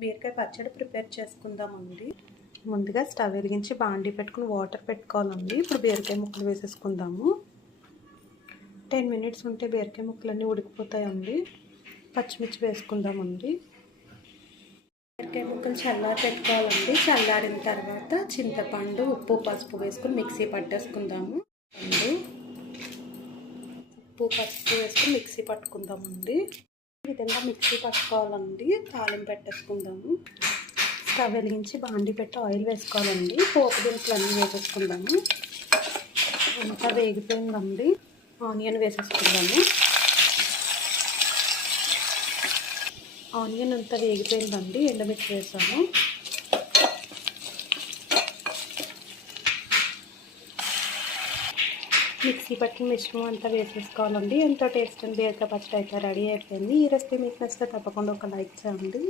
బీరకాయ పచ్చడి ప్రిపేర్ చేసుకుందామండి. ముందుగా స్టవ్ వెలిగించి బాండీ పెట్టుకుని వాటర్ పెట్టుకోవాలండి. ఇప్పుడు బీరకాయ ముక్కలు వేసేసుకుందాము. 10 మినిట్స్ ఉంటే బీరకాయ ముక్కలన్నీ ఉడికిపోతాయండి. పచ్చిమిర్చి వేసుకుందామండి. బీరకాయ ముక్కలు చల్లారి పెట్టుకోవాలండి. చల్లారిన తర్వాత చింతపండు, ఉప్పు, పసుపు వేసుకుని మిక్సీ పట్టేసుకుందాము. ఉప్పు, పసుపు వేసుకుని మిక్సీ పట్టుకుందామండి. ఈ విధంగా మిక్సీ పట్టుకోవాలండి. తాలింపు పెట్టేసుకుందాము. స్టవ్ వెలిగించి బాండీ పెట్టి ఆయిల్ వేసుకోవాలండి. పోపు దినుసులు అన్నీ వేసేసుకుందాము. అంతా వేగిపోయిందండి. ఆనియన్ వేసేసుకుందాము. ఆనియన్ అంతా వేగిపోయిందండి. ఎండుమిర్చి వేసాము. మిక్సీ పట్టిన మిశ్రమం అంతా వేసేసుకోవాలండి. ఎంతో టేస్ట్ అండి బీరకాయ పచ్చడి అయితే రెడీ అయిపోయింది. ఈ రెసిపీ మీకు నచ్చితే తప్పకుండా ఒక లైక్ చేయండి.